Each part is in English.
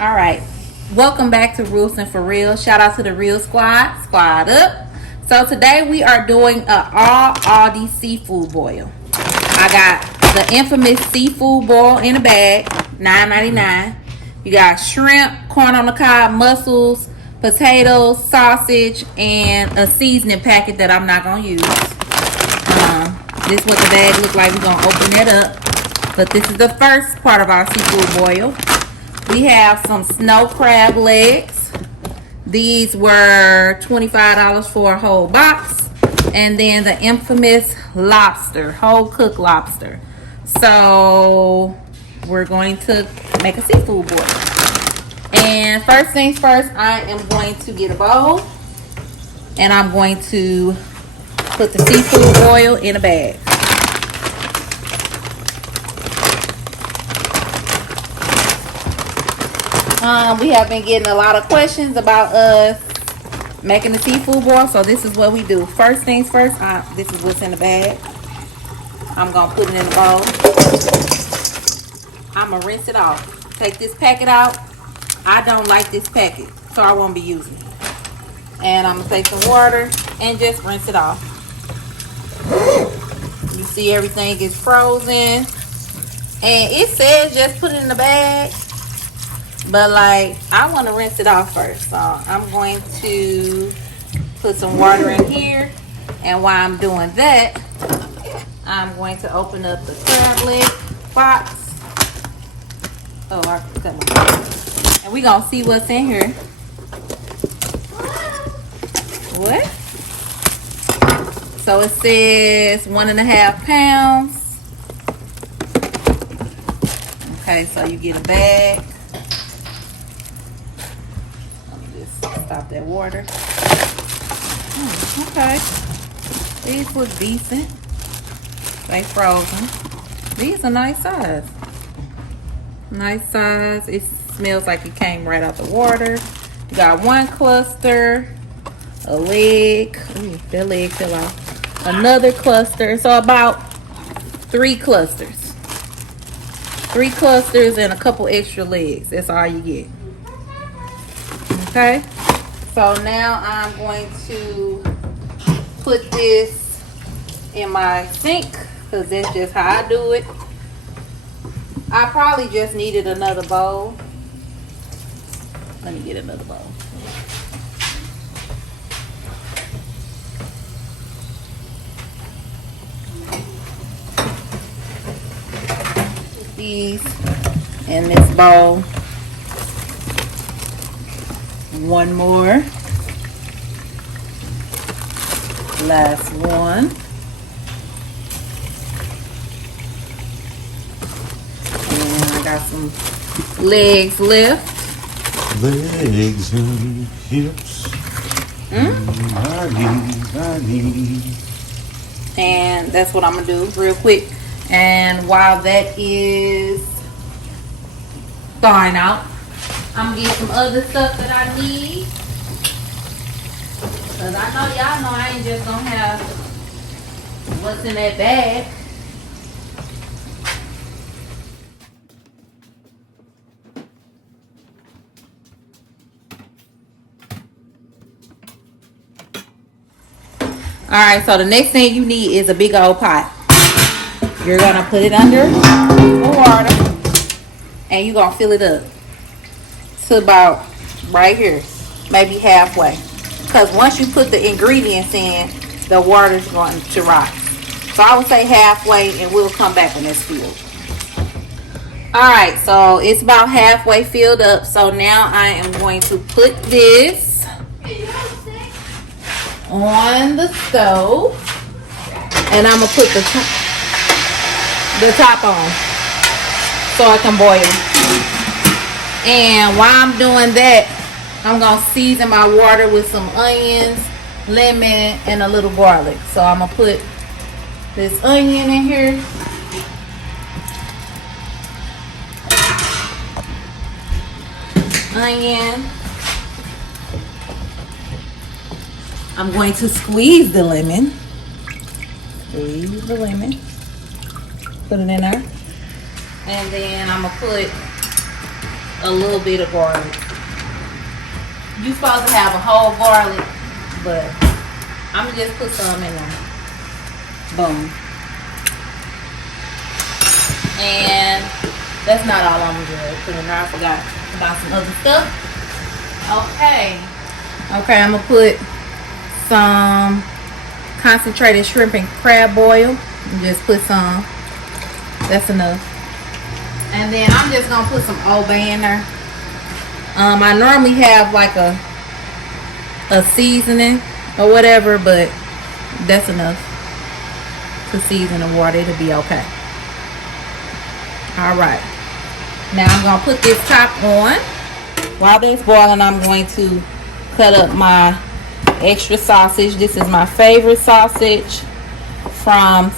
All right, welcome back to Rules and For Real. Shout out to the Real Squad. Squad up. So today we are doing a all ALDI seafood boil. I got the infamous seafood boil in a bag, $9.99. You got shrimp, corn on the cob, mussels, potatoes, sausage, and a seasoning packet that I'm not gonna use. This is what the bag looks like. We're gonna open it up. But this is the first part of our seafood boil. We have some snow crab legs. These were $25 for a whole box. And then the infamous lobster, whole cooked lobster. So we're going to make a seafood boil. And first things first, I am going to get a bowl. And I'm going to put the seafood boil in a bag. We have been getting a lot of questions about us making the seafood boil, so this is what we do. First things first, this is what's in the bag. I'm gonna put it in the bowl. I'm gonna rinse it off. Take this packet out. I don't like this packet, so I won't be using it. And I'm gonna take some water and just rinse it off. You see everything is frozen, and it says just put it in the bag. But like, I want to rinse it off first. So I'm going to put some water in here. And while I'm doing that, I'm going to open up the crab leg box. Oh, I cut my. And we're going to see what's in here. What? So it says 1.5 pounds. Okay, so you get a bag. Stop that water. Okay. These look decent. They frozen. These are nice size. Nice size. It smells like it came right out the water. You got one cluster, a leg. Ooh, that leg fell off. Another cluster. So about 3 clusters. 3 clusters and a couple extra legs. That's all you get. Okay. So now I'm going to put this in my sink because that's just how I do it. I probably just needed another bowl. Let me get another bowl. Put these in this bowl. One more. Last one. And I got some legs left. Legs and hips. I need. And that's what I'm going to do real quick. And while that is thawing out, I'm gonna get some other stuff that I need. Cause I know y'all know I ain't just gonna have what's in that bag. Alright, so the next thing you need is a big old pot. You're gonna put it under the water and you're gonna fill it up to about right here, maybe halfway, because once you put the ingredients in, the water's going to rise. So I would say halfway and we'll come back when it's filled. Alright, so it's about halfway filled up. So now I am going to put this on the stove and I'm gonna put the top on so I can boil. And while I'm doing that, I'm going to season my water with some onions, lemon, and a little garlic. So I'm going to put this onion in here. Onion. I'm going to squeeze the lemon. Squeeze the lemon. Put it in there. And then I'm going to put a little bit of garlic. You're supposed to have a whole garlic, but I'm gonna just put some in there. Boom. And that's not all I'm gonna put in there. I forgot about some other stuff. Okay. Okay, I'm gonna put some concentrated shrimp and crab oil. Just put some. That's enough. And then I'm just gonna put some Old Bay in there. I normally have like a seasoning or whatever, but that's enough to season the water. It'll be okay. All right. Now I'm gonna put this top on. While that's boiling, I'm going to cut up my extra sausage. This is my favorite sausage from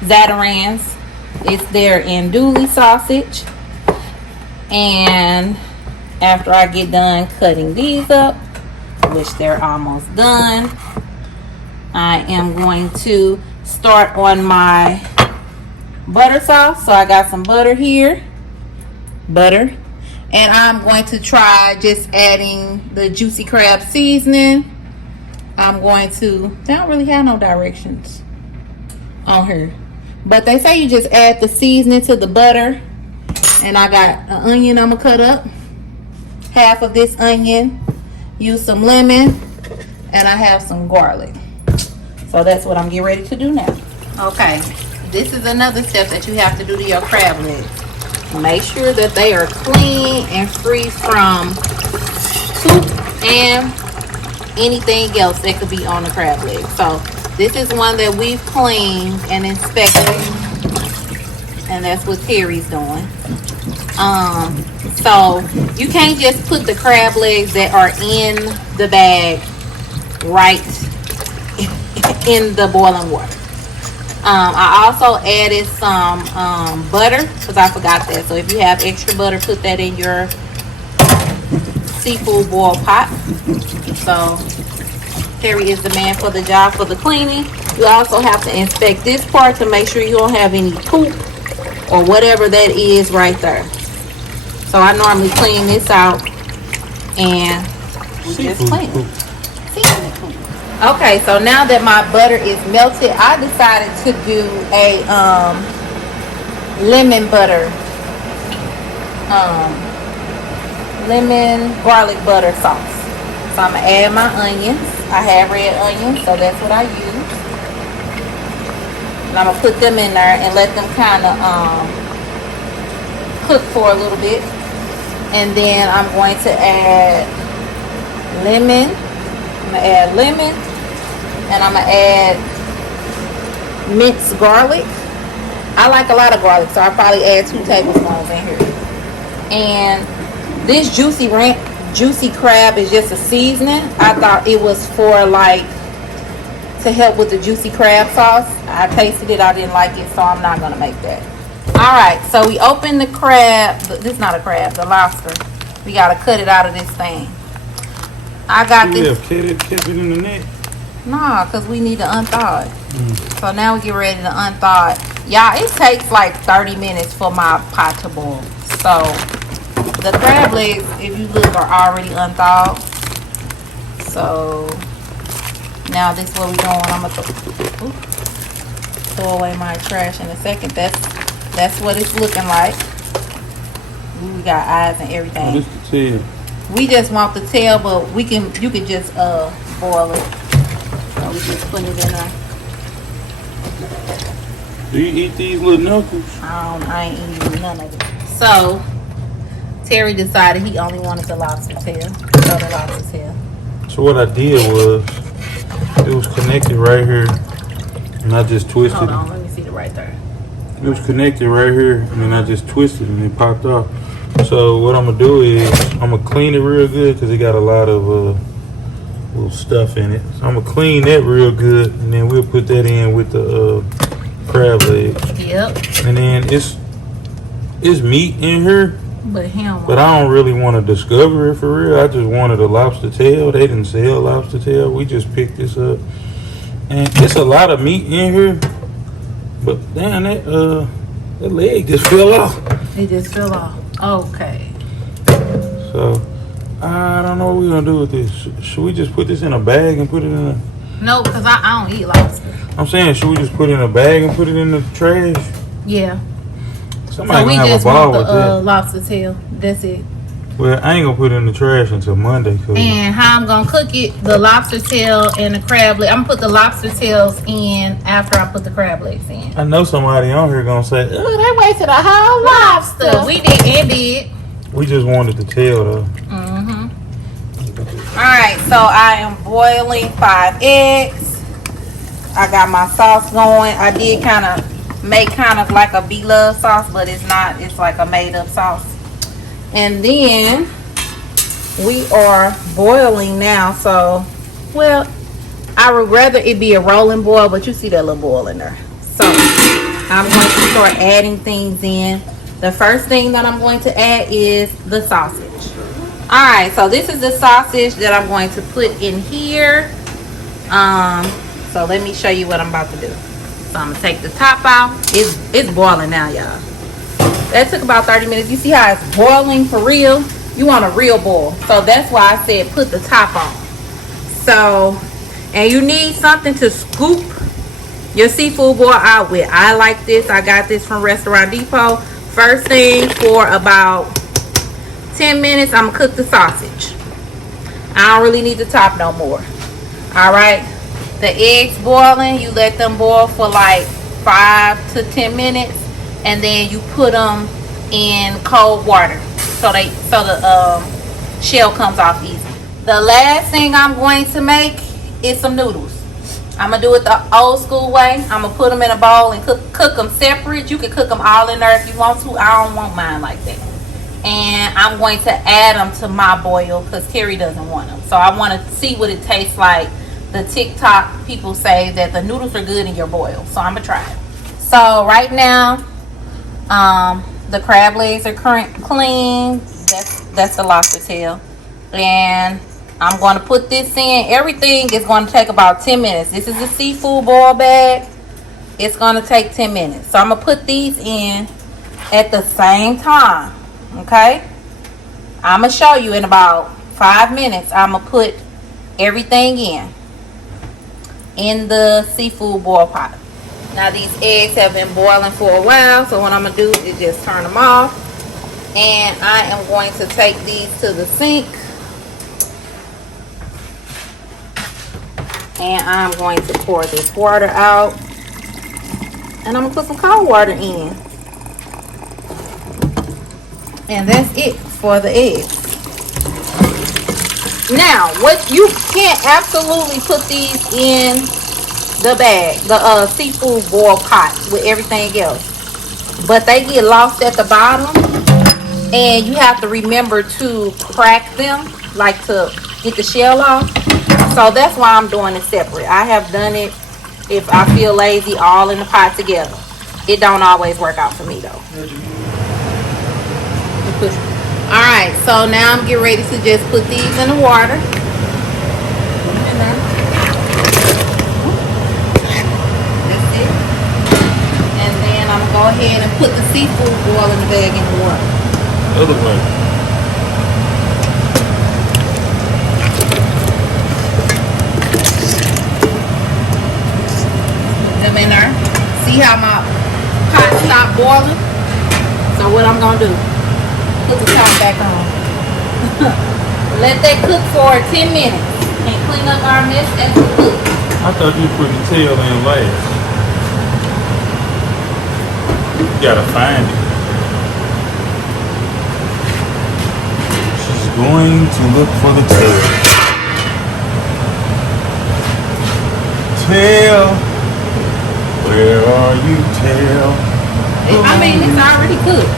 Zatarain's. It's their andouille sausage. And after I get done cutting these up, which they're almost done, I am going to start on my butter sauce. So I got some butter here. Butter. And I'm going to try just adding the juicy crab seasoning. I'm going to, they don't really have no directions on here, but they say you just add the seasoning to the butter. And I got an onion I'm gonna cut up, half of this onion, use some lemon, and I have some garlic. So that's what I'm getting ready to do now. Okay, this is another step that you have to do to your crab legs. Make sure that they are clean and free from poop and anything else that could be on the crab leg. So this is one that we've cleaned and inspected, and that's what Terry's doing. So you can't just put the crab legs that are in the bag right in the boiling water. I also added some butter because I forgot that. So if you have extra butter, put that in your seafood boil pot. So Terry is the man for the job for the cleaning. You also have to inspect this part to make sure you don't have any poop or whatever that is right there. So I normally clean this out and just clean it. Okay, so now that my butter is melted, I decided to do a lemon butter, lemon garlic butter sauce. So I'm gonna add my onions. I have red onions, so that's what I use. And I'm gonna put them in there and let them kind of cook for a little bit. And then I'm going to add lemon. I'm gonna add lemon. And I'm going to add minced garlic. I like a lot of garlic, so I'll probably add 2 tablespoons in here. And this juicy crab is just a seasoning. I thought it was for like to help with the juicy crab sauce. I tasted it. I didn't like it, so I'm not going to make that. Alright, so we open the crab. This is not a crab, the lobster. We got to cut it out of this thing. I got this. Kept it in the net. Nah, because we need to unthaw it. So now we get ready to unthaw it. Y'all, it takes like 30 minutes for my pot to boil. So the crab legs, if you look, are already unthawed. So now this is what we're doing. I'm going to throw away my trash in a second. That's what it's looking like. Ooh, we got eyes and everything. Oh, this is the tail. We just want the tail, but you can just boil it. So we just put it in there. Do you eat these little knuckles? I ain't eating none of it. So Terry decided he only wanted the lobster tail. So the lobster tail. So what I did was, it was connected right here, and I just twisted Hold it. on, let me see it right there. It was connected right here, and then I just twisted it and it popped off. So what I'm gonna do is, I'm gonna clean it real good because it got a lot of little stuff in it. So I'm gonna clean that real good, and then we'll put that in with the crab legs. Yep. And then it's meat in here, but I don't really want to discover it for real. I just wanted a lobster tail. They didn't sell lobster tail. We just picked this up, and it's a lot of meat in here. But damn, that leg just fell off. It just fell off. Okay. So I don't know what we're gonna do with this. Should we just put this in a bag and put it in a? No, because I don't eat lobster. I'm saying, should we just put it in a bag and put it in the trash? Yeah. Somebody So we gonna have just a ball want with the that. lobster tail. That's it. Well, I ain't gonna put it in the trash until Monday. And how I'm gonna cook it, the lobster tail and the crab leg. I'm gonna put the lobster tails in after I put the crab legs in. I know somebody on here gonna say, Oh, they wasted a whole lobster. We did. We just wanted the tail though. Mm-hmm. Alright, so I am boiling 5 eggs. I got my sauce going. I did kind of make kind of like a B-Love sauce, but it's not. It's like a made-up sauce. And then we are boiling now. So, well, I would rather it be a rolling boil, but you see that little boil in there. So I'm going to start adding things in. The first thing that I'm going to add is the sausage. Alright, so this is the sausage that I'm going to put in here. So let me show you what I'm about to do. So I'm gonna take the top out. It's boiling now, y'all. That took about 30 minutes. You see how it's boiling for real? You want a real boil. So that's why I said put the top on. So, and you need something to scoop your seafood boil out with. I like this. I got this from Restaurant Depot. First thing, for about 10 minutes, I'm gonna cook the sausage. I don't really need the top no more. Alright. The eggs boiling, you let them boil for like 5 to 10 minutes. And then you put them in cold water so the shell comes off easy. The last thing I'm going to make is some noodles. I'm gonna do it the old school way. I'm gonna put them in a bowl and cook them separate. You can cook them all in there if you want to. I don't want mine like that. And I'm going to add them to my boil because Carrie doesn't want them. So I want to see what it tastes like. The TikTok people say that the noodles are good in your boil, so I'm gonna try it. So right now, the crab legs are clean. That's the lobster tail, and I'm going to put this in. Everything is going to take about 10 minutes. This is a seafood boil bag. It's going to take 10 minutes. So I'm going to put these in at the same time. Okay? I'm going to show you in about 5 minutes. I'm going to put everything in the seafood boil pot. Now these eggs have been boiling for a while, so what I'm going to do is just turn them off. And I am going to take these to the sink. And I'm going to pour this water out. And I'm going to put some cold water in. And that's it for the eggs. Now, what you can't absolutely put these in the bag, the seafood boil pot with everything else. But they get lost at the bottom. And you have to remember to crack them, like to get the shell off. So that's why I'm doing it separate. I have done it, if I feel lazy, all in the pot together. It don't always work out for me though. Alright, so now I'm getting ready to just put these in the water. That's it. And then I'm going to go ahead and put the seafood boil in the bag in the water. Other way. Them in there. See how my pot stopped boiling? So what I'm going to do, put the top back on. Let that cook for 10 minutes. And clean up our mess as we cook. I thought you put the tail in last. You gotta find it. She's going to look for the tail. Tail, where are you, tail? I mean, it's already cooked.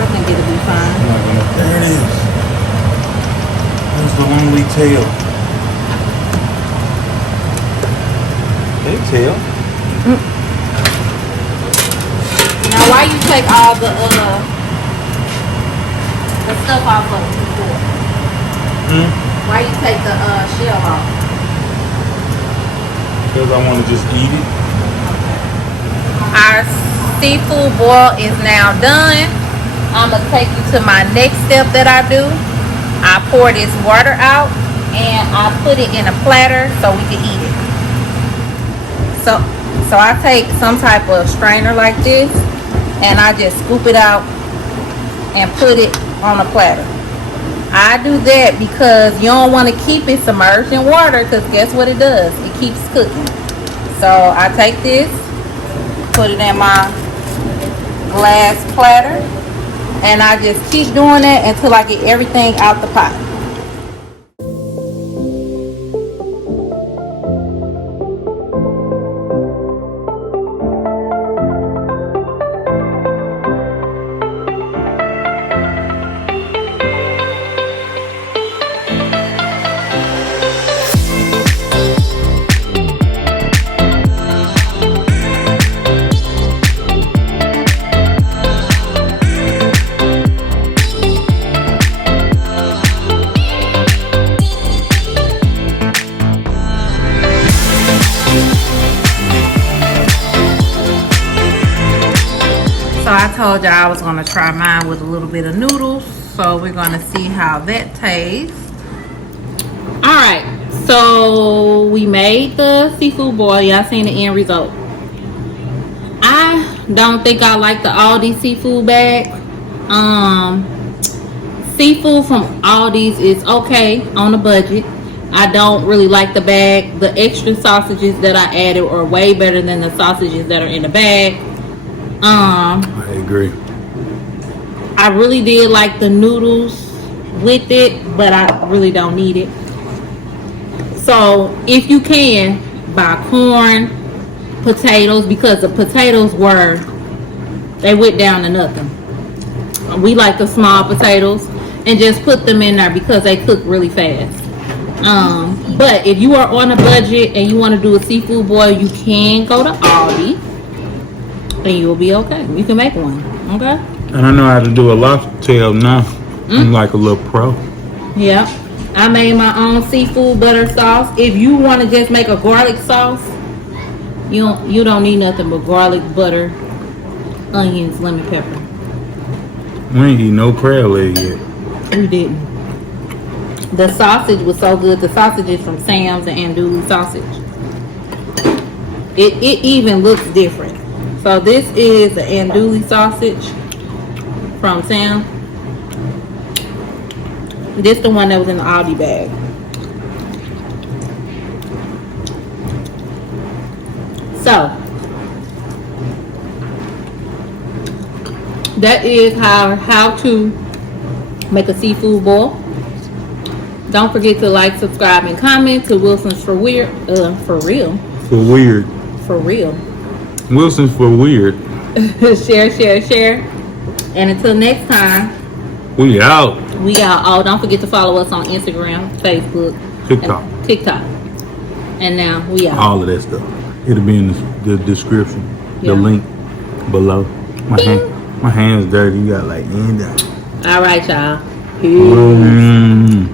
I think it'll be fine. There it is. There's the lonely tail. Hey, tail. Now, why you take all the stuff off of it before? Why you take the shell off? Because I want to just eat it. Our seafood boil is now done. I'm gonna take you to my next step that I do. I pour this water out and I put it in a platter so we can eat it. So I take some type of strainer like this and I just scoop it out and put it on a platter. I do that because you don't want to keep it submerged in water, because guess what it does? It keeps cooking. So I take this, put it in my glass platter, and I just keep doing that until I get everything out the pot. So I told y'all I was gonna try mine with a little bit of noodles. So we're gonna see how that tastes. All right, so we made the seafood boil. Y'all seen the end result. I don't think I like the ALDI seafood bag. Seafood from Aldi's is okay on a budget. I don't really like the bag. The extra sausages that I added are way better than the sausages that are in the bag. I agree. I really did like the noodles with it, but I really don't need it. So if you can, buy corn, potatoes, because the potatoes they went down to nothing. We like the small potatoes and just put them in there because they cook really fast. But if you are on a budget and you want to do a seafood boil, you can go to Aldi and you'll be okay. You can make one, okay? And I know how to do a lobster tail now. I'm like a little pro. Yeah. I made my own seafood butter sauce. If you want to just make a garlic sauce, you don't need nothing but garlic, butter, onions, lemon pepper. We ain't eat no crab leg yet. We didn't. The sausage was so good. The sausage is from Sam's and Andouille sausage. It even looks different. So this is the Andouille sausage from Sam's. This the one that was in the Aldi bag. So that is how to make a seafood boil. Don't forget to like, subscribe, and comment to Wilson's for weird. For real. For weird. For real. Wilson's for weird. share. And until next time, we out. Oh, don't forget to follow us on Instagram, Facebook, TikTok. And now we out. All of that stuff. It'll be in the description. The link below. My hand's dirty. You got like end out. All right, y'all. Peace.